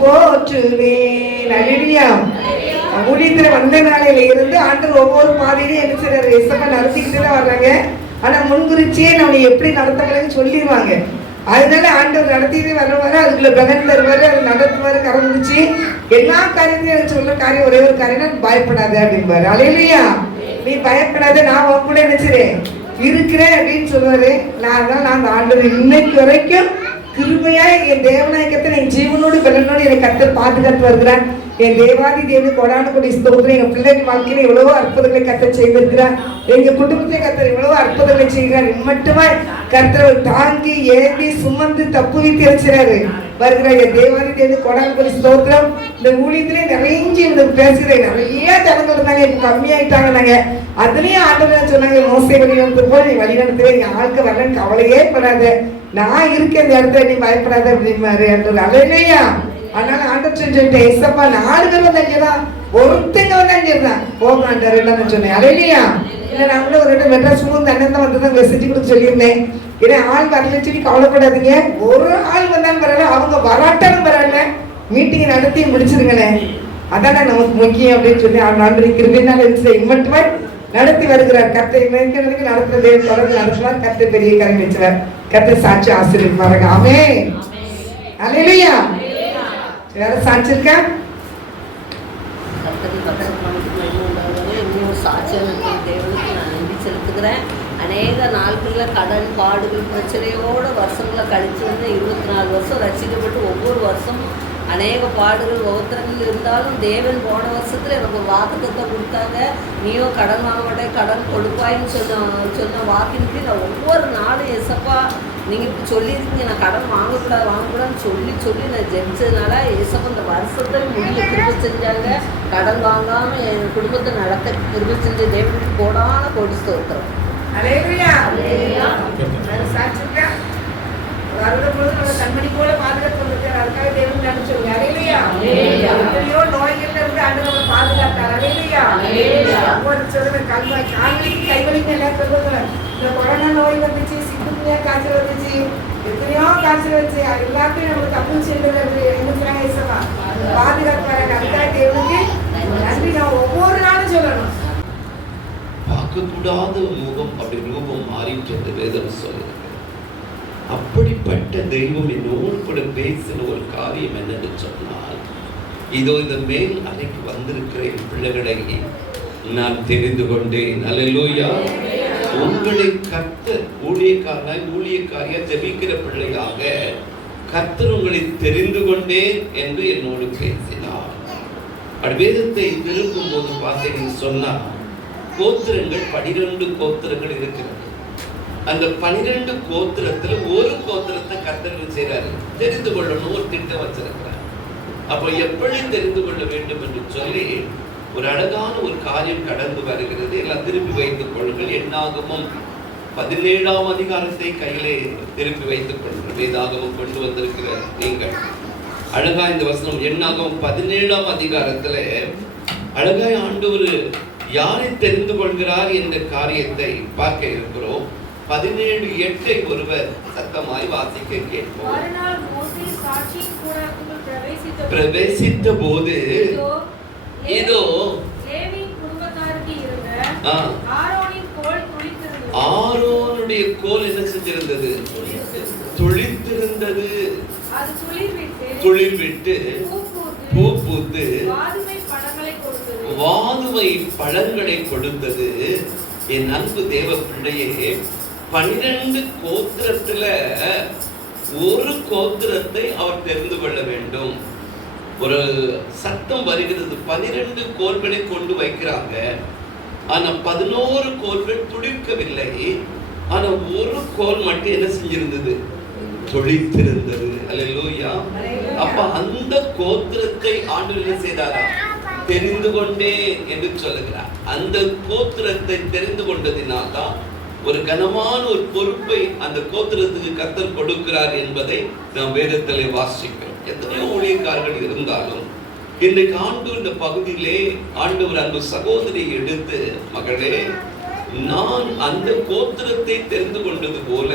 போற்றுவேன். அல்லேலூயா. ஊழியத்துல வந்த நாளையில இருந்து ஆண்டவர் ஒவ்வொரு பாதையிலையும் என்ன செய்றாரு, எசப்பா நடத்திக்கிட்டு தான் வர்றாங்க. ஆனா முன்குறிச்சியே நம்மளை எப்படி நடத்தப்படுன்னு சொல்லிடுவாங்க. அதனால ஆண்டவர் நடத்திட்டு வர அதுக்குள்ள பலன் தருவாரு, அது நடத்துவாரு, கரம் முடிச்சு எல்லா காரியத்தையும் எனக்கு சொல்ற காரியம் ஒரே ஒரு காரியம், பயப்படாத அப்படின்பாரு. அல்லேலூயா. நீ பயப்படாத, நான் உன் கூட நினைச்சிறேன் இருக்கிறேன் அப்படின்னு சொல்லுவாரு. நான் அந்த ஆண்டவர் இன்னைக்கு வரைக்கும் கிருபையா என் தேவநாயகத்தை என் ஜீவனோடு பலனோடு என்னை கர்த்தர் பாதுகாத்து வருகிறான். என் தேவாதி தேவனு கொடான கொடி ஸ்தோத்திரம். எங்க பிள்ளைகள் வாழ்க்கையில எவ்வளவோ அற்புதங்களை கர்த்தர் செய்திருக்கிறார். எங்க குடும்பத்திலே கர்த்தர் எவ்வளவோ அற்புதங்களை செய்கிறார். மட்டுமா கர்த்தர் தாங்கி ஏந்தி சுமந்து தப்புவித்து இருக்கிறாரு வருகிறார். என் தேவாதி தேவனு கொடான கொடி ஸ்தோத்திரம். இந்த ஊழியத்திலே நிறைய இவனுக்கு பேசுகிறேன். நிறைய ஜனங்கள் இருந்தாங்க, இப்ப கம்மியாயிட்டாங்க. நாங்க அதுலயும் ஆண்டவர் சொன்னாங்க, மோசே வழிநடத்து போல் நீ வழிநடத்துவே, எங்க ஆளுக்கு வரலன்னு கவலையே படாத, நான் இருக்கேன் இந்த இடத்துல, நீ பயப்படாத அப்படின்பாரு ஆண்டவர். அல்லேலூயா. அதனால ஆண்டவர் சொல்லிட்டு ஏசப்பா 4 பேர் வந்து அங்கேதான், ஒருத்தங்க வந்து அங்கேதான் போக ஆண்டார் என்னன்னு சொன்னேன். அல்லேலூயா. இல்லை நான் கூட ஒரு 2 மெட்ராஸ் மூணு அண்ணன் தான் வந்து தான் செஞ்சு கொடுக்க சொல்லியிருந்தேன். ஏன்னா ஆள் வரலன்னு சொல்லி கவலைப்படாதீங்க, ஒரு ஆள் வந்தாலும் பரவாயில்ல, அவங்க வராட்டாலும் பரவாயில்ல, மீட்டிங் நடத்தி முடிச்சிருங்களே, அதானே நமக்கு முக்கியம் அப்படின்னு சொல்லி ஆண்டு கிருபையினால் இன்வெர்ட்மெண்ட் நடத்தி வருகிறார். கர்த்தர் நடத்துறதே தொடர்ந்து நடத்துவார். கர்த்தர் பெரிய கரம் வச்சுவார். கர்த்தர் சாட்சி ஆசீர்வதிப்பாருங்க. ஆமென். அல்லேலூயா. வேற சாட்சி இருக்கா? தேவனுக்கு நான் நன்றி செலுத்துகிறேன். அநேக நாட்களில் கடன் பாடுகள் பிரச்சனையோடு வருஷங்களை கழிச்சு வந்து 24 வருஷம் ரசிக்கப்பட்டு ஒவ்வொரு வருஷமும் அநேக பாடுகள் ஒவ்வொருத்தரங்கள் இருந்தாலும் தேவன் போன வருஷத்தில் எனக்கு ஒரு வாக்குத்தத்தை கொடுத்தாங்க. நீயோ கடன் வாங்க மாட்டேன், கடன் கொடுப்பாயின்னு சொன்ன வாக்கின்படி நான் ஒவ்வொரு நாளும் ஏசப்பா நீங்கள் இப்படி சொல்லியிருக்கீங்க, நான் கடன் வாங்கக்கூடாதுன்னு சொல்லி நான் ஜெபிச்சதுனால ஏசப்பா இந்த வருஷத்தில் முடிய திரும்ப செஞ்சாங்க. கடன் வாங்காமல் என் குடும்பத்தை நடத்த திரும்ப செஞ்ச தேவனுக்கு கோடான கோடி ஸ்தோத்திரம். கண்மணி போல பாதுகாப்பு அதுக்காக தேவன் நினைச்சோங்க. எத்தனையோ நோய்கள்ல இருந்து ஆண்டவர் பாதுகாத்தார். கைவலிக்கு எல்லாம் சொல்லுங்க. இந்த கொரோனா நோய் வந்துச்சு, சிக்குன்யா காய்ச்சல் வந்துச்சு, எத்தனையோ காய்ச்சல் வச்சு எல்லாத்தையும் நம்ம தப்பு செய்யறது என்ன பாதுகாப்பாரு. அதுக்காக தேவனுக்கு நன்றி நான் ஒவ்வொரு நாளும் சொல்லணும். பார்க்கக்கூடாத முகம் அப்படி ரூபம் மாறிட்டு என்று வேதம் சொல்லுது. அப்படிப்பட்ட தெய்வம் என்னோடு கூட பேசின ஒரு காரியம் என்னன்னு சொன்னால், இதோ இந்த மேல் அறைக்கு வந்திருக்கிற என் பிள்ளைகளை நான் தெரிந்து கொண்டேன். அல்லேலூயா. உங்களை கர்த்தர் ஊழியக்காரியா ஜெபிக்கிற பிள்ளையாக கர்த்தர் உங்களை தெரிந்து கொண்டேன் என்று என்னோடு பேசினார். வேதத்தை திருப்பும் போது பார்த்தீங்கன்னு சொன்னா கோத்திரங்கள் 12 கோத்திரங்கள் இருக்கிறது. அந்த 12 கோத்திரத்துல ஒரு கோத்திரத்தை கர்த்தர் செய்றாரு, தெரிந்து கொள்ளணும் ஒரு திட்டம் வச்சிருக்கிறார். அப்ப எப்படி தெரிந்து கொள்ள வேண்டும் என்று சொல்லி ஒரு அழகான ஒரு காரியம் கடந்து வருகிறது. எல்லாம் திருப்பி வைத்துக் கொள்ளுங்கள். என்னாகமும் 17ஆம் அதிகாரத்தை கையிலே திருப்பி வைத்துக் கொள்ளுங்கள். வேதாகமும் கொண்டு வந்திருக்கிற நீங்கள் அழகா இந்த வசனம் என்னாகமும் 17ஆம் அதிகாரத்துல அழகாய் ஆண்டவர் யாரை தெரிந்து கொள்கிறார் என்ற காரியத்தை பார்க்க இருக்கிறோம். 17:8 ஒருவர் சத்தமாய் வாசிக்க கேட்போம். பிரவேசித்த போது இதோ ஆரோனுடைய கோல் என்ன செஞ்சிருந்தது? துளிர்த்திருந்தது. துளிர்விட்டு பூ பூத்து வாதுமை பழங்களை கொடுத்தது. என் அன்பு தேவ பிள்ளையே, 12 கோத்திரத்துல ஒரு கோத்திரத்தை அவர் தெரிந்து கொள்ள வேண்டும். ஒரு சட்டம் வருகிறது. 12 கோல்களை கொண்டு வைக்கிறாங்க. ஆனா 11 கோல்கள் துளிர்க்கவில்லை. ஆனா ஒரு கோல் மட்டும் என்ன செஞ்சிருந்தது? துளிர்த்திருந்தது. அல்லேலூயா. அப்ப அந்த கோத்திரத்தை ஆண்டவர் என்ன செய்தாரா? தெரிந்து கொண்டே என்று சொல்லுகிறார். அந்த கோத்திரத்தை தெரிந்து கொண்டதினால்தான் ஒரு கனமான ஒரு பொறுப்பை அந்த கோத்திரத்துக்கு கர்த்தர் கொடுக்கிறார் என்பதை நாம் வேதத்திலே வாசிக்கிறோம். எத்தனையோ ஊழியக்காரர்கள் இருந்தாலும் இன்றைக்கு ஆண்டவர் இந்த பகுதியிலே ஆண்டவர் அந்த சகோதரியை எடுத்து, மகளே, நான் அந்த கோத்திரத்தை தெரிந்து கொண்டது போல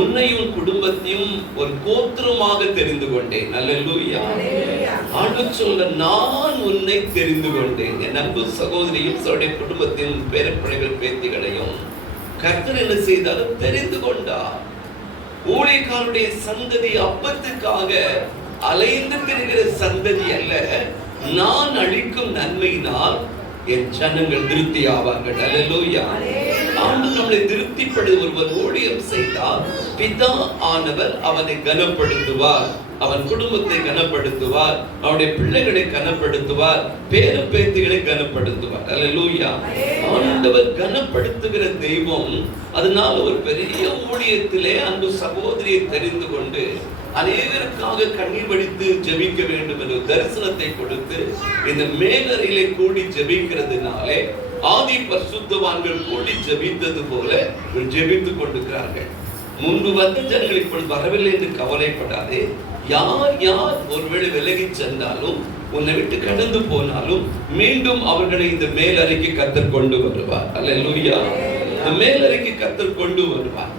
உன்னையும் குடும்பத்தையும் ஒரு கோத்திரமாக தெரிந்து கொண்டேன். அல்லேலூயா. ஆண்டவர் சொல்ல, நான் உன்னை தெரிந்து கொண்டேன். என் அன்பு சகோதரியும் அவருடைய குடும்பத்தின் பேரப்பிள்ளைகள் பேத்திகளையும் கர்த்தர் என்ன செய்தாலும் தெரிந்து கொண்டார். ஊழியக்காரருடைய சந்ததி அப்பத்துக்காக அலைந்து திரிகிற சந்ததி அல்ல, நான் அளிக்கும் நன்மையினால் என் ஜனங்கள் திருப்தி ஆவார்கள். அல்லேலூயா. ஆண்டவர் நம்மளை திருப்திப்படு ஒருவர் ஊழியம் செய்தால் பிதா ஆனவர் அவனை கனப்படுத்துவார், அவன் குடும்பத்தை கனப்படுத்துவார், அவனுடைய பிள்ளைகளை கனப்படுத்துவார், பேர பேத்திகளை கனப்படுத்துவார். அல்லேலூயா. ஆண்டவர் கனப்படுத்துகிற தெய்வம். அதனால ஒரு பெரிய ஊழியத்திலே அன்பு சகோதரியை தெரிந்து கொண்டு அநேகருக்காக கண்ணீர் வடித்து ஜெபிக்க வேண்டும் என்ற தரிசனத்தை கொடுத்து இந்த மேலறையிலே கூடி ஜெபிக்கிறதுனாலே ஆதி பரிசுத்தவான்கள் கூடி ஜெபித்தது போல ஜெபித்துக் கொண்டிருக்கிறார்கள். முன்பு வந்த ஜனங்கள் இப்பொழுது வரவில்லை என்று கவலைப்படாதே. யார் யார் ஒருவேளை விலகி சென்றாலும், உன்னை விட்டு கடந்து போனாலும், மீண்டும் அவர்களை இந்த மேலறைக்கு கர்த்தர் கொண்டு வருவார். அல்லேலூயா. இந்த மேலறைக்கு கர்த்தர் கொண்டு வருவார்.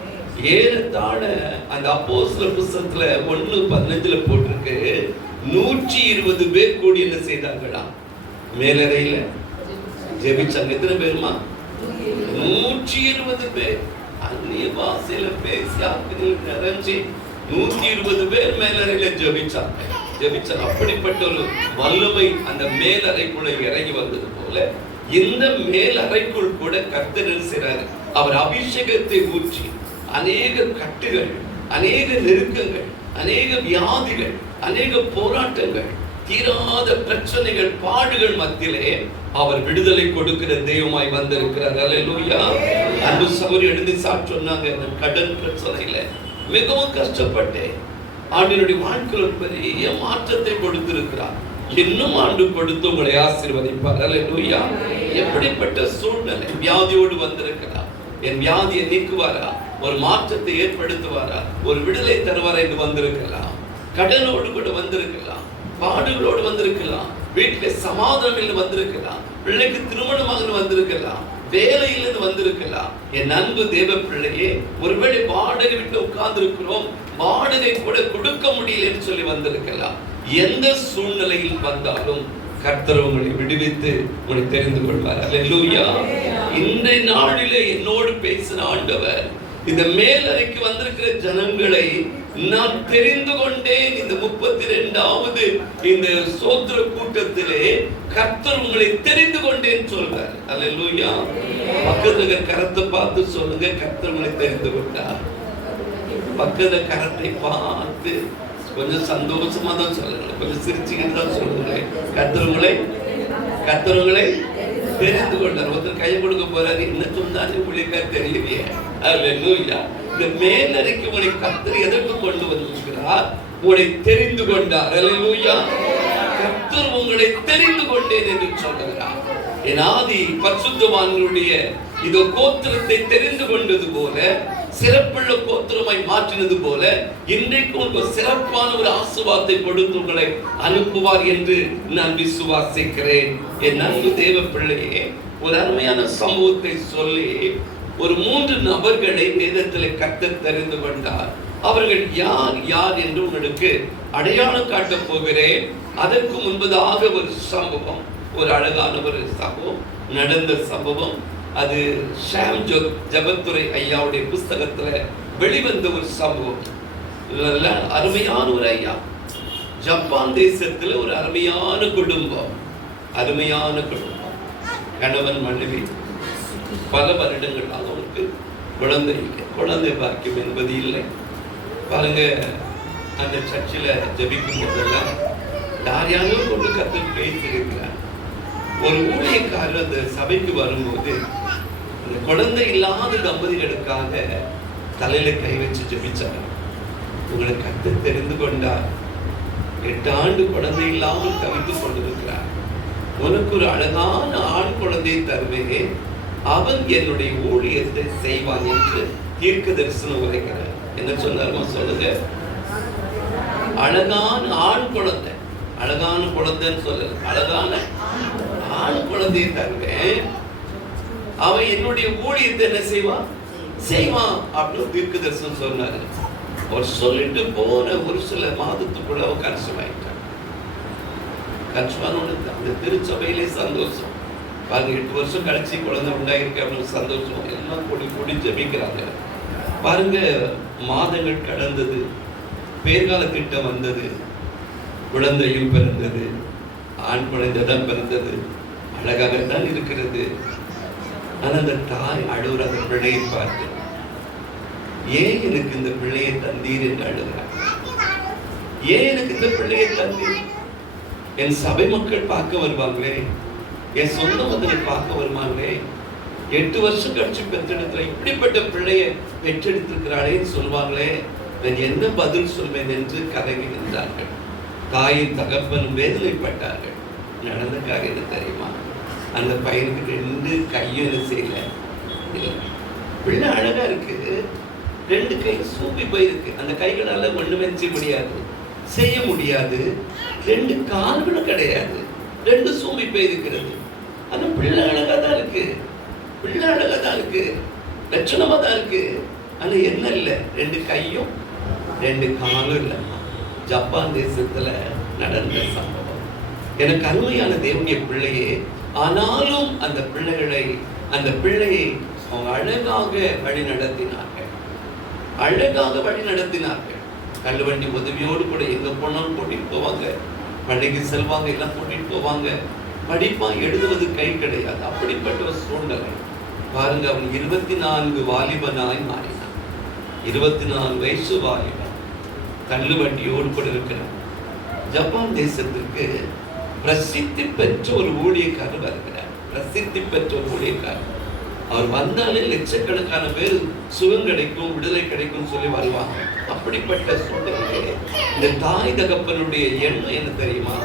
ஏறத்தாழ அந்த அப்போஸ்தலர் புத்தகத்துல 1:15 போட்டிருக்கு, 120 பேர் கூடி என்ன செய்தார்களா? மேலறையில ஜெபிச்சாங்க. எத்தனை பேருமா? 120 பேர். அந்நிய பாஷையில பேசி ஆக்கினில் நிறைஞ்சி 120 பேர் மேலறையில ஜெபிச்சாங்க. அப்படிப்பட்ட ஒரு வல்லமை அந்த மேலறைக்குள்ள இறங்கி வந்தது போல இந்த மேலறைக்குள் கூட கர்த்தர் செய்றாரு. அவர் அபிஷேகத்தை ஊற்றி அநேக கட்டுகள், அநேக நெருக்கங்கள், அநேக வியாதிகள், அநேக போராட்டங்கள், தீராத பிரச்சனைகள், பாடுகள் மத்தியிலே அவர் விடுதலை கொடுக்கிற தெய்வமாய் வந்திருக்கிறார். அல்லேலூயா. அன்பு சகோதரி எழுதி சாட்சி சொன்னாங்க, கடன் பிரச்சனையில மிகவும் கஷ்டப்பட்டேன். ஆண்டவருடைய வாழ்க்கையில் ஒரு பெரிய மாற்றத்தை கொடுத்திருக்கிறார். இன்னும் ஆண்டு கொடுத்து உங்களை ஆசீர்வதிப்பார். அல்லேலூயா. எப்படிப்பட்ட சூழ்நிலை, வியாதியோடு வந்திருக்கிறார், என் வியாதியை நீக்குவாரா, ஒரு மாற்றத்தை ஏற்படுத்துவாரா, ஒரு விடுதலை தருவாரா என்று வந்திருக்கலாம். கடனோடு கூட வந்திருக்கலாம், பாடுகளோடு வந்திருக்கலாம், வீட்டிலே சமாதானம் இல்லை வந்திருக்கலாம், பிள்ளைக்கு திருமணமாக வந்திருக்கலாம், வேலையிலிருந்து வந்திருக்கலாம். என் அன்பு தேவ பிள்ளையே, ஒருவேளை வாடகை விட்டு உட்கார்ந்து இருக்கிறோம், வாடகை கூட கொடுக்க முடியல என்று சொல்லி வந்திருக்கலாம். எந்த சூழ்நிலையில் வந்தாலும் கர்த்தர் உங்களை விடுவித்து உங்களை தெரிந்து கொள்வார். அல்லேலூயா. இன்றைய நாளிலே என்னோடு பேசின ஆண்டவர், இந்த மேலறைக்கு வந்திருக்கிற ஜனங்களை நான் தெரிந்து கொண்டேன். இந்த 32வது இந்த சோத்திர கூட்டத்திலே கர்த்தர் உங்களை தெரிந்து கொண்டேன் சொல்றார். அல்லேலூயா. பக்கத்துல கரத்தை பார்த்து சொல்லுங்க, கர்த்தர் உங்களை தெரிந்து கொண்டார். பக்கத்துல கரத்தை பார்த்து கொஞ்சம் சந்தோஷமா தான் சொல்லுங்க, கொஞ்சம் சிரிச்சுக்கிட்டு தான் சொல்லுங்க, கர்த்தர் உங்களை தெரிந்து கொண்டார். ஒருத்தர் கை கொடுக்க போறாரு, என்ன சொன்னாரு உங்களுக்கு தெரியலையே. அல்லேலூயா. இந்த மேலறைக்கு உங்களை கர்த்தர் எதற்கு கொண்டு வந்திருக்கிறார்? உங்களை தெரிந்து கொண்டார். அல்லேலூயா. கர்த்தர் உங்களை தெரிந்து கொண்டேன் என்று சொல்கிறார். என் ஆதி பரிசுத்தவான்களுடைய இதோ கோத்திரத்தை தெரிந்து கொண்டது போல, சிறப்புள்ள கோத்திரமாய் மாற்றினது போல, இன்றைக்கு உங்களுக்கு சிறப்பான ஒரு ஆசீர்வாதத்தை கொடுத்து உங்களை அனுப்புவார் என்று நான் விசுவாசிக்கிறேன். என் அன்பு தேவ பிள்ளையே, ஒரு அருமையான சம்பவத்தை சொல்லி ஒரு 3 நபர்களை வேதத்தில் கர்த்தர் தெரிந்து கொண்டார். அவர்கள் யார் யார் என்று உங்களுக்கு அடையாளம் காட்டப் போகிறேன். அதற்கு முன்பதாக ஒரு சம்பவம், ஒரு அழகான ஒரு சம்பவம் நடந்த சம்பவம். அது ஷாம் ஜபத்துரை ஐயாவுடைய புஸ்தகத்துல வெளிவந்த ஒரு சம்பவம். அருமையான ஒரு ஐயா, ஜப்பான் தேசத்துல ஒரு அருமையான குடும்பம், கணவன் மனைவி, பல வருடங்களாக அவருக்கு குழந்தை இல்லை, குழந்தை பாக்கியம் என்பது இல்லை. பாருங்க, அந்த சர்ச்சில் ஜபிக்கும் போதெல்லாம் யாரையாலும் கொண்டு கர்த்தர் பேசியிருக்கிறார். ஒரு ஊழியக்காரர் அந்த சபைக்கு வரும்போது அந்த குழந்தை இல்லாத தம்பதிகளுக்காக தலையில கை வச்சு ஜபிச்சார். உங்களை கர்த்தர் தெரிந்து கொண்டார். 8 ஆண்டு குழந்தை இல்லாமல் தவித்துக் கொண்டிருக்கிறார். உனக்கு ஒரு அழகான ஆண் குழந்தையை தருவேன், அவன் என்னுடைய ஊழியத்தை செய்வான் என்று தீர்க்க தரிசனம் உரைக்கிறார். என்ன சொன்னாருமா சொல்லுங்க? அழகான ஆண் குழந்தை, அழகான குழந்தைன்னு சொல்லல, அழகான ஆண் குழந்தையை தருவேன், அவன் என்னுடைய ஊழியத்தை என்ன செய்வான்? செய்வான் அப்படின்னு தீர்க்க தரிசனம் சொன்னாரு. அவர் சொல்லிட்டு போன ஒரு சில மாதத்துக்குள்ள அவர் கன்சமாயிட்டார். கன்சமான அந்த திருச்சபையிலே சந்தோஷம். பாருங்க, 8 வருஷம் கழிச்சு குழந்தை உண்டாயிருக்கு அப்படின்னு சந்தோஷம். எல்லாம் கூடி கூடி ஜெபிக்கிறாங்க. பாருங்க, மாதங்கள் கடந்தது, பேர்கால திட்டம் வந்தது, குழந்தையும் பிறந்தது, ஆண் குழந்தை தான் பிறந்தது, அழகாகத்தான் இருக்கிறது. ஆனா அந்த தாய் அழுகிற அந்த பிள்ளையை பார்த்து, ஏன் எனக்கு இந்த பிள்ளையை தந்தீர் என்று அழுகிறார். ஏன் எனக்கு இந்த பிள்ளையை தந்தீர்? என் சபை மக்கள் பார்க்க வருவாங்களே, என் சொந்த மதனை பார்க்க வருவாங்களே, 8 வருஷம் கழிச்சு பெற்றெடுத்துல இப்படிப்பட்ட பிள்ளையை பெற்றெடுத்திருக்கிறாளேன்னு சொல்லுவாங்களே, நான் என்ன பதில் சொல்வேன் என்று கலங்கி நின்றார்கள். தாயின் தகப்பனும் வேதனைப்பட்டார்கள். நடந்த காரியம் என்ன தெரியுமா? அந்த பையனுக்கு 2 கையும் என்ன செய்யல, பிள்ளை அழகா இருக்கு, 2 கை சூப்பி போயிருக்கு. அந்த கைகளால ஒண்ணுமே செய்ய முடியாது. 2 கால்களும் கிடையாது, 2 சூம்பி போயிருக்கிறது. ஆனா பிள்ளை அழகா தான் இருக்கு, பிள்ளை அழகா தான் இருக்கு, லட்சணமா தான் இருக்கு. ஆனா என்ன இல்லை, 2 கையும் 2 காலும் இல்லை. ஜப்பான் தேசத்துல நடந்த சம்பவம். எனக்கு அருமையான தேவனுடைய பிள்ளையே, ஆனாலும் அந்த பிள்ளையை அவங்க அழகாக வழி நடத்தினார்கள். தள்ளுவண்டி உதவியோடு கூட எங்க போனாலும் கூட்டிட்டு போவாங்க, பள்ளிக்கு செல்வாங்க, எல்லாம் கூட்டிட்டு போவாங்க. படிப்பா, எழுதுவது கை கிடையாது. அப்படிப்பட்ட ஒரு சூழ்நிலை. பாருங்க, அவன் 24 வாலிபனாய் மாறினான். 24 வயசு வாலிபன் தள்ளுவண்டியோடு கூட இருக்கிறான். ஜப்பான் தேசத்திற்கு பிரசித்தி பெற்ற ஒரு ஊழியக்காரர் வருகிறார். பிரசித்தி பெற்ற ஒரு ஊழியக்காரர். அவர் வந்தாலே லட்சக்கணக்கான பேர் சுகம் கிடைக்கும், விடுதலை கிடைக்கும் சொல்லி வருவாங்க. அப்படிப்பட்ட சூழ்நிலையிலே இந்த தாய் தகப்பனுடைய எண்ணம் என்ன தெரியுமா?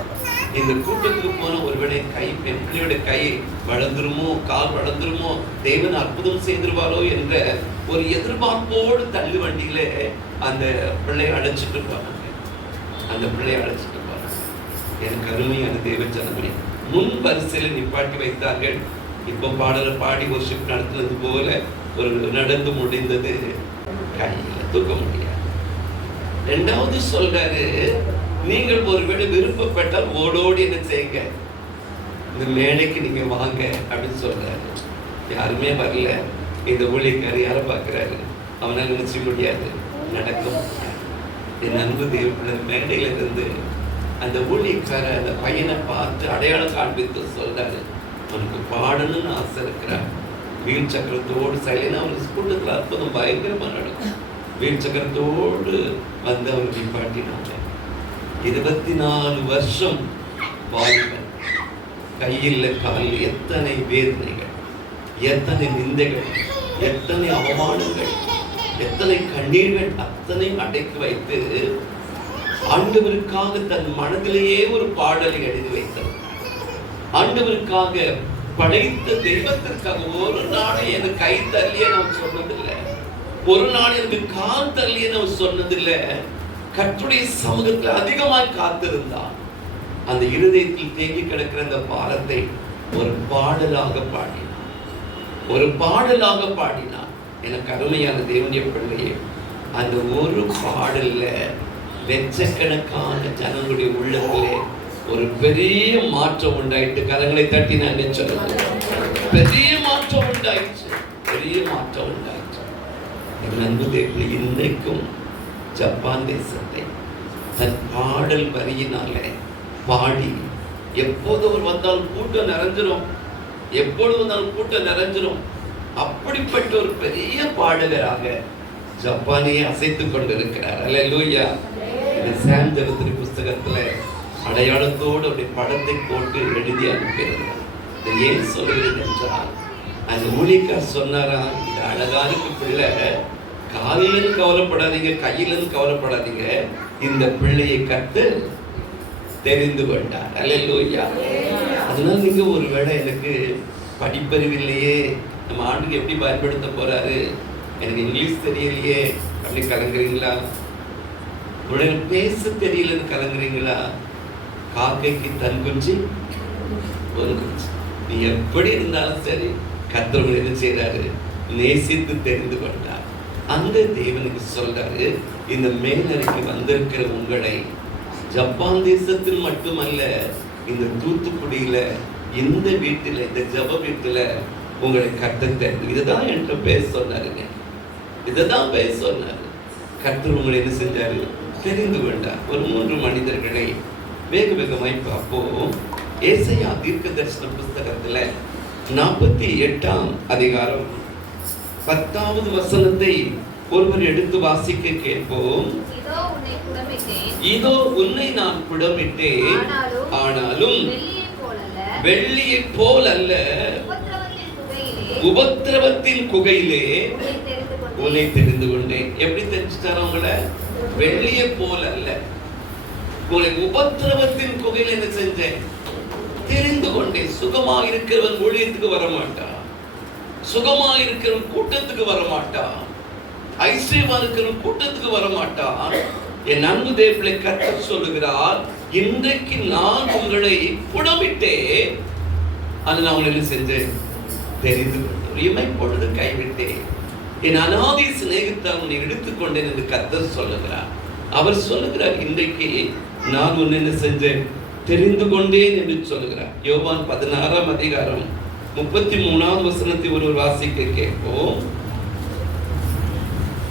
இந்த கூட்டத்துக்கு போன ஒருவேளை என் பிள்ளையோட கை வளர்ந்துருமோ, கால் வளர்ந்துருமோ, தேவன் அற்புதம் செய்திருவாரோ என்ற ஒரு எதிர்பார்ப்போடு தள்ளு வண்டியில அந்த பிள்ளையை அழைச்சிட்டு போனாங்க. எனக்கு அருமையான தேவ ஜனமே, முன் வரிசையில் நிப்பாட்டி வைத்தார்கள். இப்ப பாடலை பாடி ஒரு ஷிப் நடத்துனது போல ஒரு நடந்து முடிந்தது. கையில தூக்க முடியாது. 2வது சொல்றாரு, நீங்கள் ஒருவேளை விருப்பப்பட்டால் ஓடோடி என்ன செய்யுங்க, இந்த மேடைக்கு நீங்க வாங்க அப்படின்னு சொல்றாரு. யாருமே வரல. இந்த ஊழியக்காரர் யாரை பார்க்கிறாரு, அவனால் நினைச்ச முடியாது, நடக்க முடியாது. என் அன்பு தேவ மேடையில இருந்து அந்த ஊழியக்காரர் அந்த பையனை பார்த்து அடையாளம் காண்பித்து சொல்றாரு, அவனுக்கு பாடணும்னு ஆசை இருக்கிறார். வீல் சக்கரத்தோடு சைலனா அவனுக்கு கூட்டத்தில் அற்புதம் பயங்கரமா நடக்கும். வீல் சக்கரத்தோடு வந்து அவர் நிப்பாட்டினாங்க. 24 வருஷம் வாலிபன், கையில் காலில் எத்தனை வேதனைகள், எத்தனை நிந்தைகள், எத்தனை அவமானங்கள், எத்தனை கண்ணீர்கள், அத்தனை அடைக்கி வைத்து ஆண்டவருக்காக தன் மனதிலேயே ஒரு பாடலை எழுதி வைத்தவர். ஆண்டவருக்காக படைத்த தெய்வத்திற்காக ஒரு நாளை எனக்கு கை தள்ளியே நான் சொன்னதில்லை, ஒரு நாள் எனக்கு கால் தள்ளியே நான் சொன்னதில்லை. கர்த்தருடைய சமூகத்தில் அதிகமாய் காத்திருந்தான். அந்த இருதயத்தில் தேங்கி கிடக்கிற அந்த பாரத்தை ஒரு பாடலாக பாடினான். எனக்கு அருமையான தேவனுடைய பிள்ளையே, அந்த ஒரு பாடல்ல லட்சக்கணக்கான ஜனங்களுடைய உள்ளத்திலே ஒரு பெரிய மாற்றம் உண்டாயிட்டு. கரங்களை தட்டி நான் சொல்லுங்க, பெரிய மாற்றம் உண்டாயிடுச்சு. என் அன்பு தேவனே, இன்றைக்கும் ஜப்பான் தேசத்தை தன் பாடல் வரியினாலே பாடி, எப்போது அவர் வந்தாலும் கூட்டம் நிறைஞ்சிரும். அப்படிப்பட்ட ஒரு பெரிய பாடகராக ஜப்பானையே அசைத்துக் கொண்டிருக்கிறார். அல்லேலூயா. இந்த சாந்தரத்தின் புஸ்தகத்துல அடையாளத்தோடு அவருடைய படத்தை போட்டு எழுதி அனுப்பியிருந்தார். இதை ஏன் சொல்கிறேன் என்றால், அந்த ஊழியக்காரர் சொன்னாரா, இது அழகா இருக்கு பிள்ளை, காலிலிருந்து கவலைப்படாதீங்க, கையிலிருந்து கவலைப்படாதீங்க, இந்த பிள்ளையை கர்த்தர் தெரிந்து கொண்டார். அல்லேலூயா. அதனால நீங்க ஒருவேளை எனக்கு படிப்பறிவில்லையே, நம்ம ஆண்டுக்கு எப்படி பயன்படுத்த போறாரு, எனக்கு இங்கிலீஷ் தெரியலையே அப்படி கலங்குறீங்களா? உடனே பேச தெரியலன்னு கலங்குறீங்களா? காக்கைக்கு தன் குஞ்சு ஒரு குஞ்சு. நீ எப்படி இருந்தாலும் சரி, கர்த்தர் என்ன செய்யறாரு, நேசித்து தெரிந்து கொண்டார். அந்த தேவனுக்கு சொல்றாரு, இந்த மேலறைக்கு வந்திருக்கிற உங்களை ஜப்பான் தேசத்தில் மட்டுமல்ல, இந்த தூத்துக்குடியில இந்த வீட்டில், இந்த ஜப வீட்டில் உங்களை கட்ட இதுதான் என்கிட்ட பேச சொன்னாருங்க. இதைதான் பேச சொன்னாரு. கர்த்தர் உங்களை என்ன செஞ்சாரு? தெரிந்து கொண்டார். ஒரு 3 மனிதர்களை வேக வேகமாய் பார்ப்போம். ஏசாயா தீர்க்க தரிசன புஸ்தகத்துல 48ஆம் அதிகாரம் 10வது வசனத்தை ஒருவர் எடுத்து வாசிக்க கேட்போம். இதோ உன்னை நான் புடமிட்டேன், ஆனாலும் வெள்ளியைப் போல் அல்ல, உபத்திரவத்தின் குகையிலே உன்னை தெரிந்து கொண்டேன். எப்படி தெரிஞ்சுட்டாரு உங்களை? வெள்ளியை போல் அல்ல, உங்களை உபத்திரவத்தின் குகையில் என்ன செஞ்சேன்? தெரிந்து கொண்டேன். சுகமா இருக்கிறவன் ஊழியத்துக்கு வரமாட்டா, சுகமா இருக்கிறவன் கூட்டத்துக்கு வரமாட்டா, ஐஸ்வர்யமா இருக்கிறவன் கூட்டத்துக்கு வரமாட்டா. என் அன்பு தேவனை கர்த்தர் சொல்லுகிறார், இன்றைக்கு நான் உங்களை புடமிட்டேன், அது நான் உங்களை என்ன செஞ்சேன்? தெரிந்து கொண்டேன். இமைப்பொழுது கைவிட்டேன், என் அநாதி சிநேகித்தை உன்னை எடுத்துக்கொண்டேன் என்று கர்த்தர் சொல்லுகிறார். அவர் சொல்லுகிறார், இன்றைக்கு நான் உன்னை என்ன செஞ்சேன்? தெரிந்து கொண்டேன் என்று சொல்லுகிறார். யோவான் 16ஆம் அதிகாரம் 33வது வசனத்தை ஒரு வாசிக்க கேட்போம்.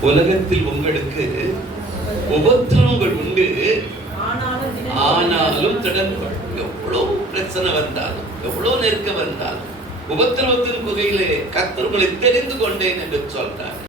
உலகத்தில் உங்களுக்கு உபத்திரவங்கள் உண்டு, ஆனாலும் தொடர்பு. எவ்வளவு பிரச்சனை வந்தாலும், எவ்வளவு நெருக்கம் வந்தாலும், உபத்திரவத்தின் குகையிலே கர்த்தர் உங்களை தெரிந்து கொண்டேன் என்று சொல்றார்.